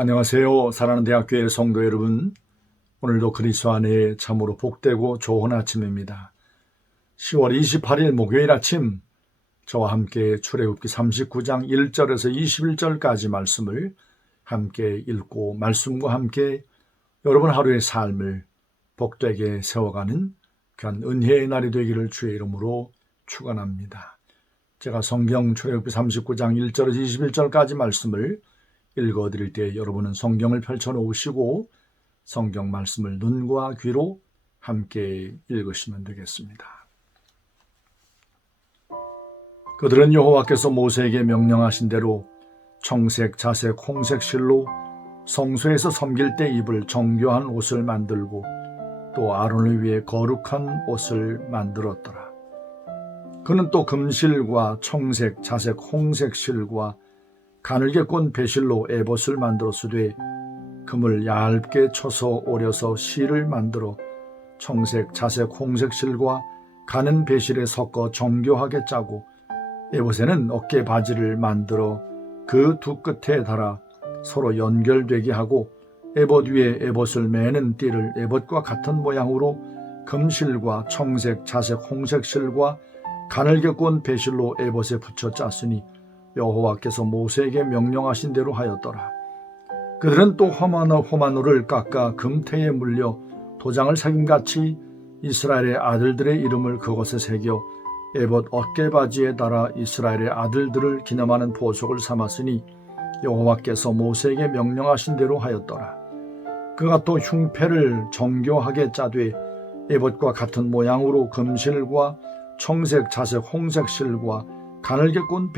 안녕하세요. 사랑하는 대학교의 성도 여러분, 오늘도 그리스도 안에 참으로 복되고 좋은 아침입니다. 10월 28일 목요일 아침, 저와 함께 출애굽기 39장 1절에서 21절까지 말씀을 함께 읽고 말씀과 함께 여러분 하루의 삶을 복되게 세워가는 귀한 은혜의 날이 되기를 주의 이름으로 축원합니다. 제가 성경 출애굽기 39장 1절에서 21절까지 말씀을 읽어드릴 때 여러분은 성경을 펼쳐놓으시고 성경 말씀을 눈과 귀로 함께 읽으시면 되겠습니다. 그들은 여호와께서 모세에게 명령하신 대로 청색, 자색, 홍색 실로 성소에서 섬길 때 입을 정교한 옷을 만들고 또 아론을 위해 거룩한 옷을 만들었더라. 그는 또 금실과 청색, 자색, 홍색 실과 가늘게 꼰 배실로 에봇을 만들었으되 금을 얇게 쳐서 오려서 실을 만들어 청색, 자색, 홍색 실과 가는 배실에 섞어 정교하게 짜고 에봇에는 어깨 바지를 만들어 그 두 끝에 달아 서로 연결되게 하고 에봇 위에 에봇을 매는 띠를 에봇과 같은 모양으로 금실과 청색, 자색, 홍색 실과 가늘게 꼰 배실로 에봇에 붙여 짰으니 여호와께서 모세에게 명령하신 대로 하였더라. 그들은 또 호마노를 깎아 금태에 물려 도장을 새김같이 이스라엘의 아들들의 이름을 그것에 새겨 에봇 어깨바지에 달아 이스라엘의 아들들을 기념하는 보석을 삼았으니 여호와께서 모세에게 명령하신 대로 하였더라. 그가 또 흉패를 정교하게 짜되 에봇과 같은 모양으로 금실과 청색, 자색, 홍색 실과 가늘게 꼰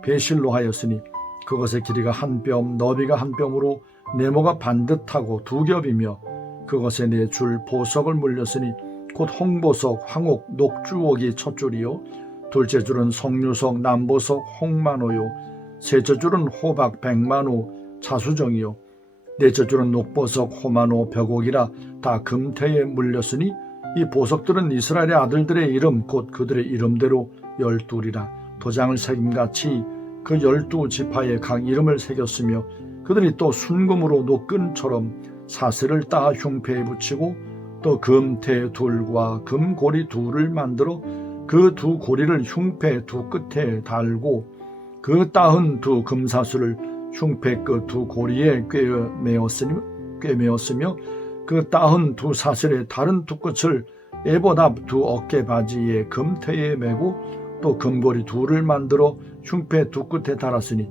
배실로 하였으니 그것의 길이가 한 뼘, 너비가 한 뼘으로 네모가 반듯하고 두 겹이며 그것에 네 줄 보석을 물렸으니 곧 홍보석, 황옥, 녹주옥이 첫 줄이요 둘째 줄은 석류석, 남보석, 홍만호요 셋째 줄은 호박, 백만호, 자수정이요 넷째 줄은 녹보석, 호만호, 벽옥이라 다 금태에 물렸으니 이 보석들은 이스라엘의 아들들의 이름 곧 그들의 이름대로 12이라 도장을 새김같이 그 12지파에 각 이름을 새겼으며 그들이 또 순금으로 노끈처럼 사슬을 따 흉패에 붙이고 또 금태 둘과 금고리 둘을 만들어 그 두 고리를 흉패 두 끝에 달고 그 따은 두 금사슬을 흉패 끝 두 고리에 꿰매었으며 그 따은 두 사슬의 다른 두 끝을 에봇 앞 두 어깨 바지에 금태에 매고 또 금고리 둘을 만들어 흉패 두 끝에 달았으니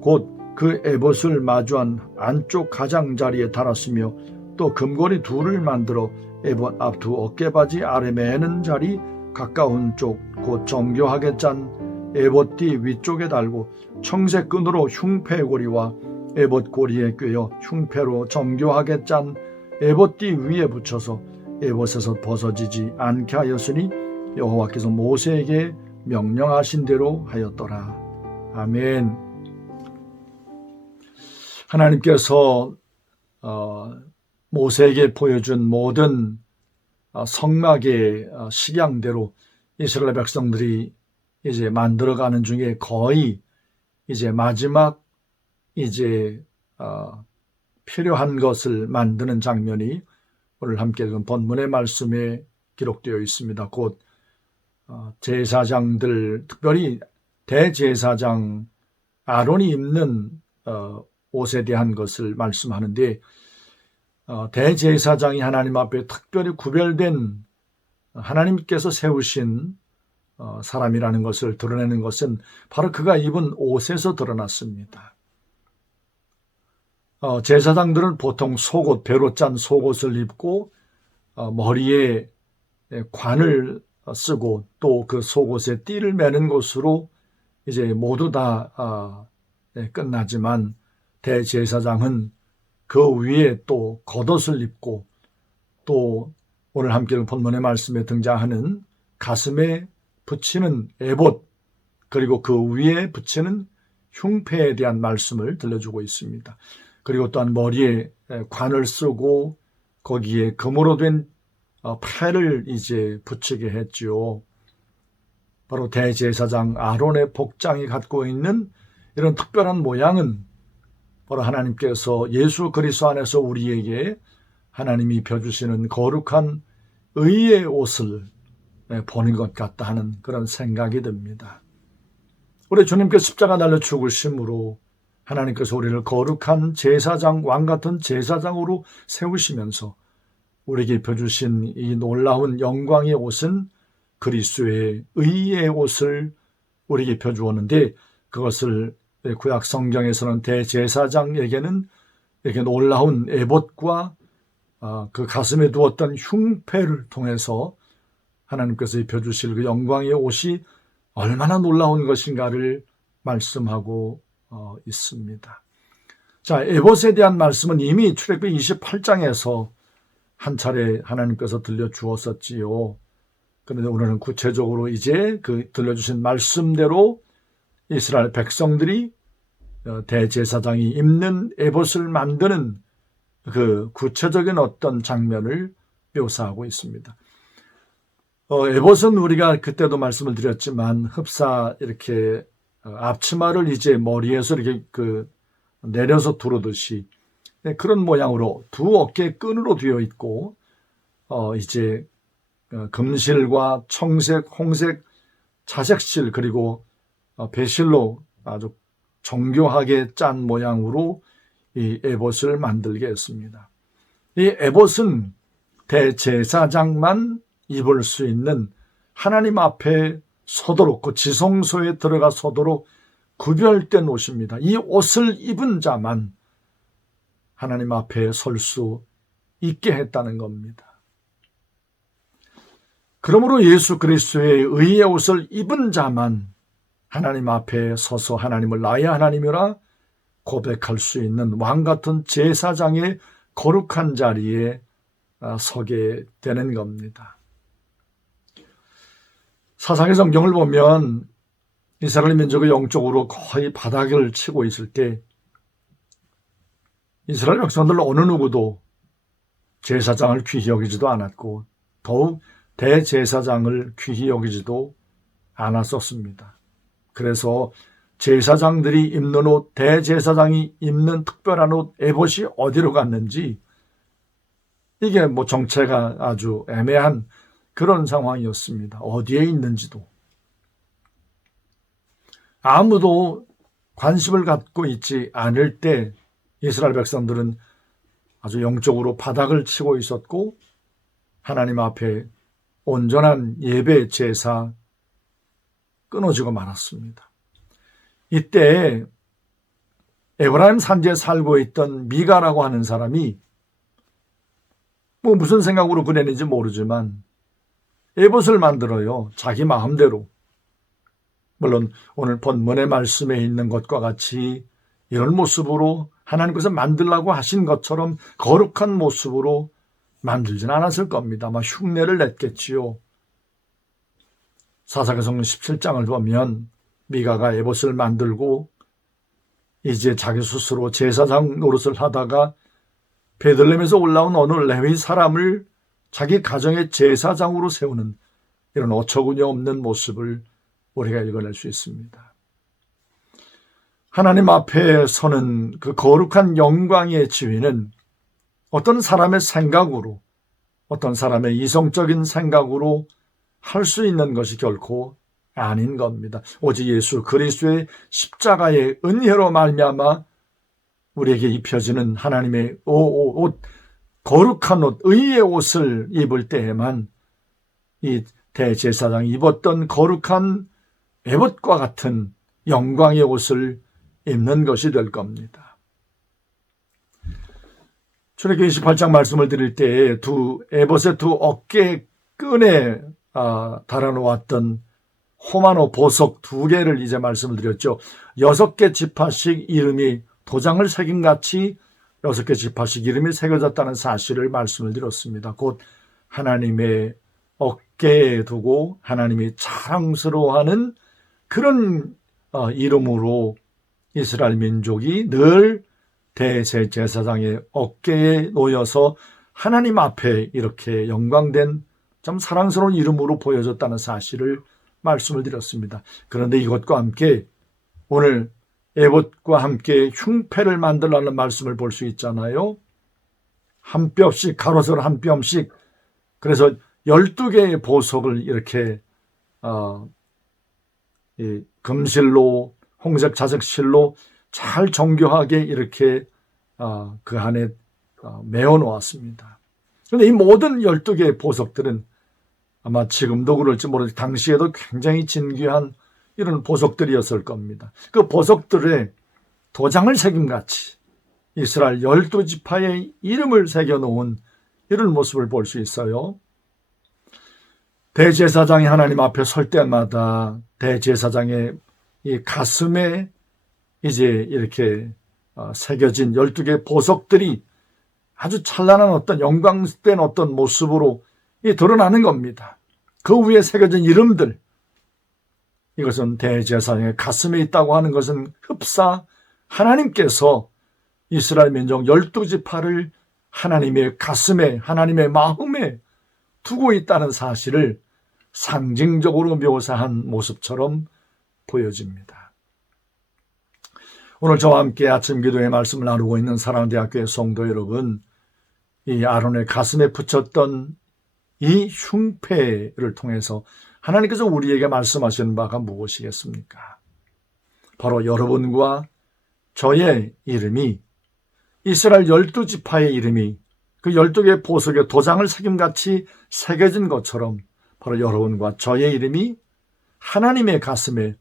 곧 그 에봇을 마주한 안쪽 가장자리에 달았으며 또 금고리 둘을 만들어 에봇 앞 두 어깨바지 아래 매는 자리 가까운 쪽 곧 정교하게 짠 에봇띠 위쪽에 달고 청색 끈으로 흉패고리와 에봇 고리에 꿰어 흉패로 정교하게 짠 에봇띠 위에 붙여서 에봇에서 벗어지지 않게 하였으니 여호와께서 모세에게 명령하신 대로 하였더라. 아멘. 하나님께서 모세에게 보여준 모든 성막의 식양대로 이스라엘 백성들이 이제 만들어가는 중에 거의 이제 마지막 이제 필요한 것을 만드는 장면이 오늘 함께 읽은 본문의 말씀에 기록되어 있습니다. 곧 제사장들, 특별히 대제사장 아론이 입는 옷에 대한 것을 말씀하는데 대제사장이 하나님 앞에 특별히 구별된 하나님께서 세우신 사람이라는 것을 드러내는 것은 바로 그가 입은 옷에서 드러났습니다. 제사장들은 보통 속옷, 배로 짠 속옷을 입고 머리에 관을 쓰고 또 그 속옷에 띠를 매는 것으로 이제 모두 다 끝나지만 대제사장은 그 위에 또 겉옷을 입고 또 오늘 함께 본문의 말씀에 등장하는 가슴에 붙이는 에봇 그리고 그 위에 붙이는 흉패에 대한 말씀을 들려주고 있습니다. 그리고 또한 머리에 관을 쓰고 거기에 금으로 된 패를 이제 붙이게 했지요. 바로 대제사장 아론의 복장이 갖고 있는 이런 특별한 모양은 바로 하나님께서 예수 그리스도 안에서 우리에게 하나님이 입혀주시는 거룩한 의의 옷을 보는 것 같다 하는 그런 생각이 듭니다. 우리 주님께서 십자가 달려 죽으심으로 하나님께서 우리를 거룩한 제사장, 왕같은 제사장으로 세우시면서 우리에게 입혀주신 이 놀라운 영광의 옷은 그리스도의 의의 옷을 우리에게 입혀주었는데, 그것을 구약 성경에서는 대제사장에게는 이렇게 놀라운 에봇과 그 가슴에 두었던 흉패를 통해서 하나님께서 입혀주실 그 영광의 옷이 얼마나 놀라운 것인가를 말씀하고 있습니다. 자, 에봇에 대한 말씀은 이미 출애굽기 28장에서 한 차례 하나님께서 들려주었었지요. 그런데 오늘은 구체적으로 이제 그 들려주신 말씀대로 이스라엘 백성들이 대제사장이 입는 에봇을 만드는 그 구체적인 어떤 장면을 묘사하고 있습니다. 에봇은 우리가 그때도 말씀을 드렸지만 흡사 이렇게 앞치마를 이제 머리에서 이렇게 내려서 두르듯이 그런 모양으로 두 어깨 끈으로 되어 있고, 이제 금실과 청색, 홍색, 자색실 그리고 배실로 아주 정교하게 짠 모양으로 이 에봇을 만들게 했습니다. 이 에봇은 대제사장만 입을 수 있는, 하나님 앞에 서도록, 그 지성소에 들어가 서도록 구별된 옷입니다. 이 옷을 입은 자만 하나님 앞에 설 수 있게 했다는 겁니다. 그러므로 예수 그리스도의 의의 옷을 입은 자만 하나님 앞에 서서 하나님을 나의 하나님이라 고백할 수 있는 왕같은 제사장의 거룩한 자리에 서게 되는 겁니다. 사상의 성경을 보면 이스라엘 민족의 영적으로 거의 바닥을 치고 있을 때 이스라엘 백성들 어느 누구도 제사장을 귀히 여기지도 않았고 더욱 대제사장을 귀히 여기지도 않았었습니다. 그래서 제사장들이 입는 옷, 대제사장이 입는 특별한 옷, 에봇이 어디로 갔는지 이게 정체가 아주 애매한 그런 상황이었습니다. 어디에 있는지도 아무도 관심을 갖고 있지 않을 때 이스라엘 백성들은 아주 영적으로 바닥을 치고 있었고, 하나님 앞에 온전한 예배 제사 끊어지고 말았습니다. 이때 에브라임 산지에 살고 있던 미가라고 하는 사람이 무슨 생각으로 그랬는지 모르지만 에봇을 만들어요. 자기 마음대로. 물론 오늘 본문의 말씀에 있는 것과 같이 이런 모습으로 하나님께서 만들라고 하신 것처럼 거룩한 모습으로 만들지는 않았을 겁니다. 아마 흉내를 냈겠지요. 사사기상 17장을 보면 미가가 에봇을 만들고 이제 자기 스스로 제사장 노릇을 하다가 베들레헴에서 올라온 어느 레위 사람을 자기 가정의 제사장으로 세우는 이런 어처구니 없는 모습을 우리가 읽어낼 수 있습니다. 하나님 앞에 서는 그 거룩한 영광의 지위는 어떤 사람의 생각으로, 어떤 사람의 이성적인 생각으로 할 수 있는 것이 결코 아닌 겁니다. 오직 예수 그리스도의 십자가의 은혜로 말미암아 우리에게 입혀지는 하나님의 옷, 거룩한 옷, 의의 옷을 입을 때에만 이 대제사장이 입었던 거룩한 에봇과 같은 영광의 옷을 입는 것이 될 겁니다. 출애굽기 28장 말씀을 드릴 때 에봇의 두 어깨 끈에 달아놓았던 호마노 보석 2개를 이제 말씀을 드렸죠. 6개 지파씩 이름이 도장을 새긴 같이 6개 지파씩 이름이 새겨졌다는 사실을 말씀을 드렸습니다. 곧 하나님의 어깨에 두고 하나님이 자랑스러워하는 그런 이름으로 이스라엘 민족이 늘 대제사장의 어깨에 놓여서 하나님 앞에 이렇게 영광된 참 사랑스러운 이름으로 보여졌다는 사실을 말씀을 드렸습니다. 그런데 이것과 함께 오늘 에봇과 함께 흉패를 만들라는 말씀을 볼 수 있잖아요. 한 뼘씩, 가로세로 한 뼘씩, 그래서 12개의 보석을 이렇게 이 금실로, 홍색 자색 실로 잘 정교하게 이렇게 그 안에 메어 놓았습니다. 그런데 이 모든 12개의 보석들은 아마 지금도 그럴지 모르지 당시에도 굉장히 진귀한 이런 보석들이었을 겁니다. 그 보석들에 도장을 새김같이 이스라엘 12지파의 이름을 새겨놓은 이런 모습을 볼 수 있어요. 대제사장이 하나님 앞에 설 때마다 대제사장의 이 가슴에 이제 이렇게 새겨진 12개의 보석들이 아주 찬란한 어떤 영광된 어떤 모습으로 드러나는 겁니다. 그 위에 새겨진 이름들, 이것은 대제사장의 가슴에 있다고 하는 것은 흡사 하나님께서 이스라엘 민족 12지파를 하나님의 가슴에, 하나님의 마음에 두고 있다는 사실을 상징적으로 묘사한 모습처럼 보여집니다. 오늘 저와 함께 아침 기도의 말씀을 나누고 있는 사랑하는 대학교의 성도 여러분, 이 아론의 가슴에 붙였던 이 흉패를 통해서 하나님께서 우리에게 말씀하시는 바가 무엇이겠습니까? 바로 여러분과 저의 이름이, 이스라엘 12지파의 이름이 그 12개의 보석에 도장을 새김같이 새겨진 것처럼 바로 여러분과 저의 이름이 하나님의 가슴에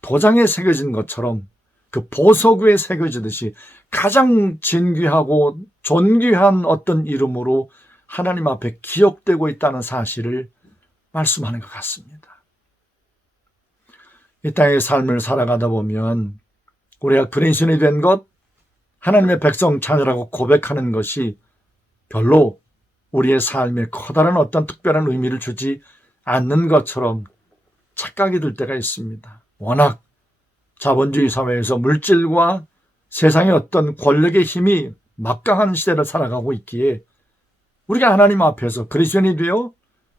도장에 새겨진 것처럼 그 보석 위에 새겨지듯이 가장 진귀하고 존귀한 어떤 이름으로 하나님 앞에 기억되고 있다는 사실을 말씀하는 것 같습니다. 이 땅의 삶을 살아가다 보면 우리가 그리스도인이 된 것, 하나님의 백성 자녀라고 고백하는 것이 별로 우리의 삶에 커다란 어떤 특별한 의미를 주지 않는 것처럼 착각이 들 때가 있습니다. 워낙 자본주의 사회에서 물질과 세상의 어떤 권력의 힘이 막강한 시대를 살아가고 있기에 우리가 하나님 앞에서 그리스도인이 되어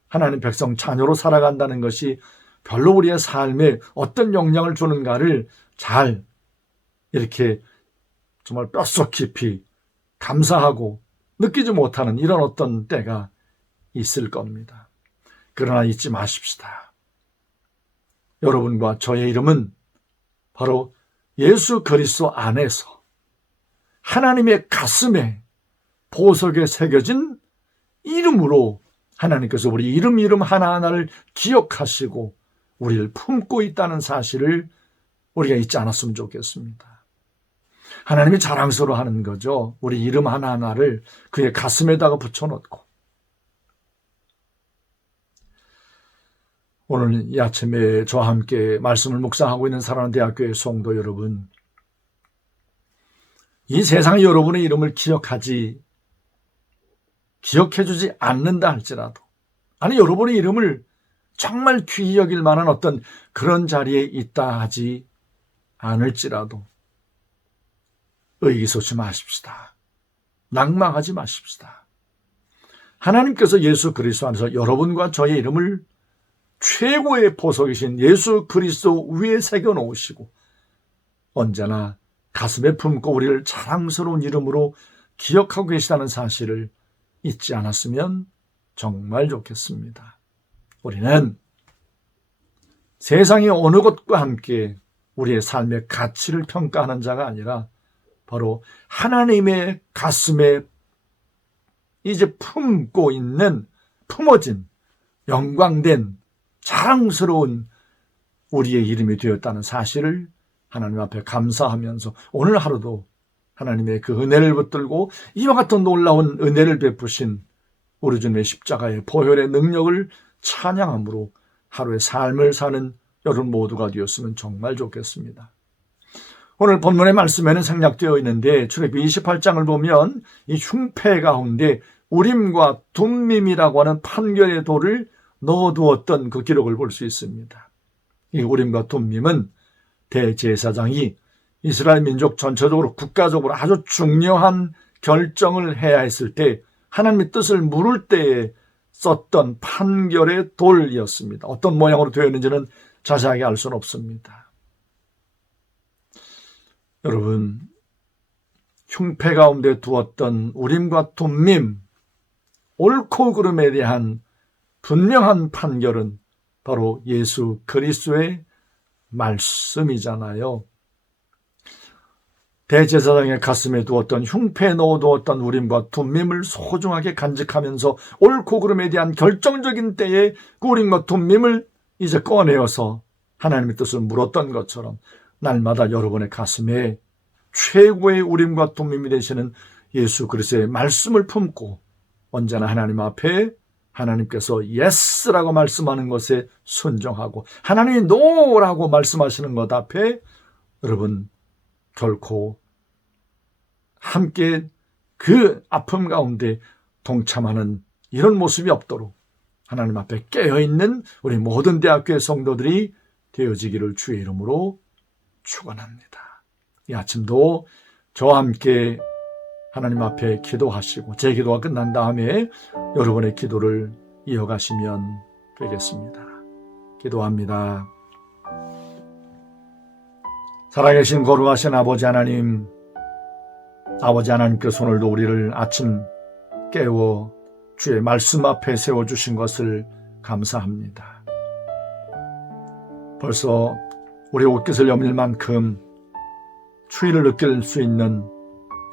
하나님 백성 자녀로 살아간다는 것이 별로 우리의 삶에 어떤 영향을 주는가를 잘 이렇게 정말 뼛속 깊이 감사하고 느끼지 못하는 이런 어떤 때가 있을 겁니다. 그러나 잊지 마십시다. 여러분과 저의 이름은 바로 예수 그리스도 안에서 하나님의 가슴에 보석에 새겨진 이름으로 하나님께서 우리 이름 하나하나를 기억하시고 우리를 품고 있다는 사실을 우리가 잊지 않았으면 좋겠습니다. 하나님이 자랑스러워하는 거죠. 우리 이름 하나하나를 그의 가슴에다가 붙여놓고. 오늘 이 아침에 저와 함께 말씀을 묵상하고 있는 사랑하는 대학교의 성도 여러분, 이 세상에 여러분의 이름을 기억해주지 않는다 할지라도, 아니 여러분의 이름을 정말 귀히 여길 만한 어떤 그런 자리에 있다 하지 않을지라도 의기소치 마십시다. 낭망하지 마십시다. 하나님께서 예수 그리스도 안에서 여러분과 저의 이름을 최고의 보석이신 예수 그리스도 위에 새겨놓으시고 언제나 가슴에 품고 우리를 자랑스러운 이름으로 기억하고 계시다는 사실을 잊지 않았으면 정말 좋겠습니다. 우리는 세상의 어느 것과 함께 우리의 삶의 가치를 평가하는 자가 아니라 바로 하나님의 가슴에 이제 품고 있는 품어진 영광된 자랑스러운 우리의 이름이 되었다는 사실을 하나님 앞에 감사하면서 오늘 하루도 하나님의 그 은혜를 붙들고 이와 같은 놀라운 은혜를 베푸신 우리 주님의 십자가의 보혈의 능력을 찬양함으로 하루의 삶을 사는 여러분 모두가 되었으면 정말 좋겠습니다. 오늘 본문의 말씀에는 생략되어 있는데 출애굽기 28장을 보면 이 흉패 가운데 우림과 둠밈이라고 하는 판결의 돌을 넣어두었던 그 기록을 볼 수 있습니다. 이 우림과 둠밈은 대제사장이 이스라엘 민족 전체적으로 국가적으로 아주 중요한 결정을 해야 했을 때 하나님의 뜻을 물을 때에 썼던 판결의 돌이었습니다. 어떤 모양으로 되어 있는지는 자세하게 알 수는 없습니다. 여러분, 흉패 가운데 두었던 우림과 둠밈, 옳고 그름에 대한 분명한 판결은 바로 예수 그리스도의 말씀이잖아요. 대제사장의 가슴에 두었던 흉패에 넣어두었던 우림과 둠밈을 소중하게 간직하면서 옳고 그름에 대한 결정적인 때에 그 우림과 둠밈을 이제 꺼내어서 하나님의 뜻을 물었던 것처럼 날마다 여러분의 가슴에 최고의 우림과 둠밈이 되시는 예수 그리스도의 말씀을 품고 언제나 하나님 앞에 하나님께서 예스라고 말씀하는 것에 순종하고 하나님이 노라고 말씀하시는 것 앞에 여러분 결코 함께 그 아픔 가운데 동참하는 이런 모습이 없도록 하나님 앞에 깨어있는 우리 모든 대학교의 성도들이 되어지기를 주의 이름으로 축원합니다. 이 아침도 저와 함께 하나님 앞에 기도하시고 제 기도가 끝난 다음에 여러분의 기도를 이어가시면 되겠습니다. 기도합니다. 살아계신 거룩하신 아버지 하나님, 아버지 하나님께서 오늘도 우리를 아침 깨워 주의 말씀 앞에 세워주신 것을 감사합니다. 벌써 우리 옷깃을 여밀 만큼 추위를 느낄 수 있는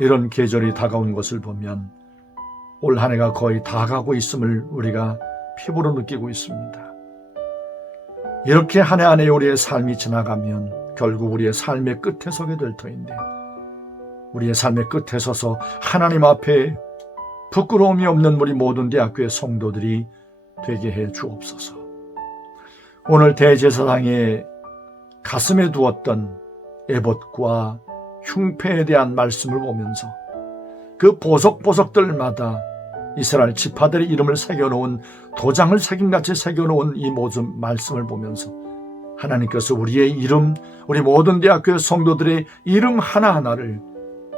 이런 계절이 다가온 것을 보면 올 한 해가 거의 다 가고 있음을 우리가 피부로 느끼고 있습니다. 이렇게 한 해 한 해 우리의 삶이 지나가면 결국 우리의 삶의 끝에 서게 될 터인데 우리의 삶의 끝에 서서 하나님 앞에 부끄러움이 없는 우리 모든 대학교의 성도들이 되게 해 주옵소서. 오늘 대제사장의 가슴에 두었던 에봇과 흉패에 대한 말씀을 보면서 그 보석보석들마다 이스라엘 지파들의 이름을 새겨놓은 도장을 새김같이 새겨놓은 이 모든 말씀을 보면서 하나님께서 우리의 이름, 우리 모든 대학교의 성도들의 이름 하나하나를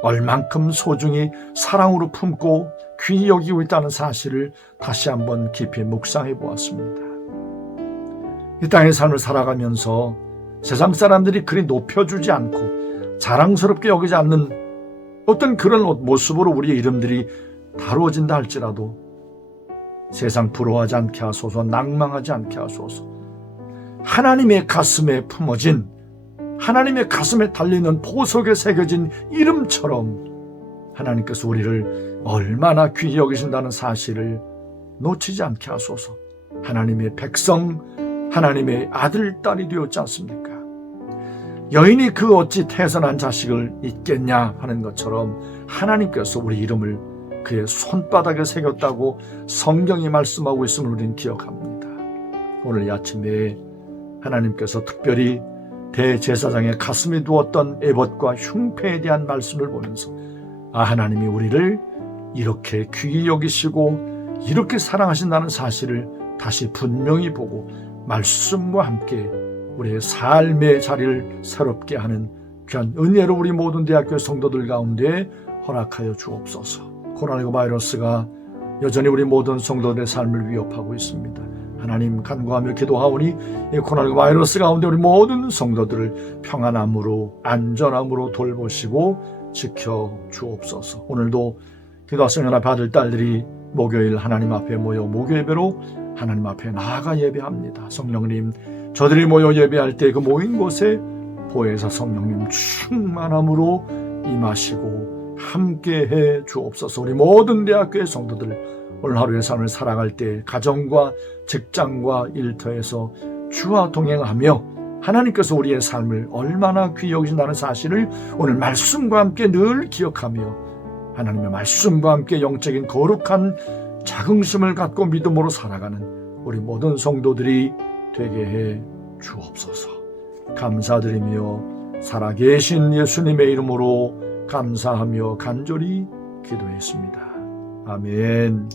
얼만큼 소중히 사랑으로 품고 귀히 여기고 있다는 사실을 다시 한번 깊이 묵상해 보았습니다. 이 땅의 삶을 살아가면서 세상 사람들이 그리 높여주지 않고 자랑스럽게 여기지 않는 어떤 그런 모습으로 우리의 이름들이 다루어진다 할지라도 세상 부러워하지 않게 하소서, 낭망하지 않게 하소서. 하나님의 가슴에 품어진, 하나님의 가슴에 달리는 보석에 새겨진 이름처럼 하나님께서 우리를 얼마나 귀히 여기신다는 사실을 놓치지 않게 하소서. 하나님의 백성, 하나님의 아들, 딸이 되었지 않습니까? 여인이 그 어찌 태선한 자식을 잊겠냐 하는 것처럼 하나님께서 우리 이름을 그의 손바닥에 새겼다고 성경이 말씀하고 있음을 우리는 기억합니다. 오늘 이 아침에 하나님께서 특별히 대제사장의 가슴에 두었던 에봇과 흉패에 대한 말씀을 보면서 하나님이 우리를 이렇게 귀히 여기시고 이렇게 사랑하신다는 사실을 다시 분명히 보고 말씀과 함께 우리의 삶의 자리를 새롭게 하는 귀한 은혜로 우리 모든 대학교 성도들 가운데 허락하여 주옵소서. 코로나19 바이러스가 여전히 우리 모든 성도들의 삶을 위협하고 있습니다. 하나님 간구하며 기도하오니 이 코로나19 바이러스 가운데 우리 모든 성도들을 평안함으로 안전함으로 돌보시고 지켜 주옵소서. 오늘도 기도하신 연합 아들 딸들이 목요일 하나님 앞에 모여 목요 예배로 하나님 앞에 나아가 예배합니다. 성령님, 저들이 모여 예배할 때 그 모인 곳에 보혜사 성령님 충만함으로 임하시고 함께해 주옵소서. 우리 모든 대학교의 성도들 오늘 하루의 삶을 살아갈 때 가정과 직장과 일터에서 주와 동행하며 하나님께서 우리의 삶을 얼마나 귀히 여기신다는 사실을 오늘 말씀과 함께 늘 기억하며 하나님의 말씀과 함께 영적인 거룩한 자긍심을 갖고 믿음으로 살아가는 우리 모든 성도들이 되게 해 주옵소서. 감사드리며 살아계신 예수님의 이름으로 감사하며 간절히 기도했습니다. 아멘.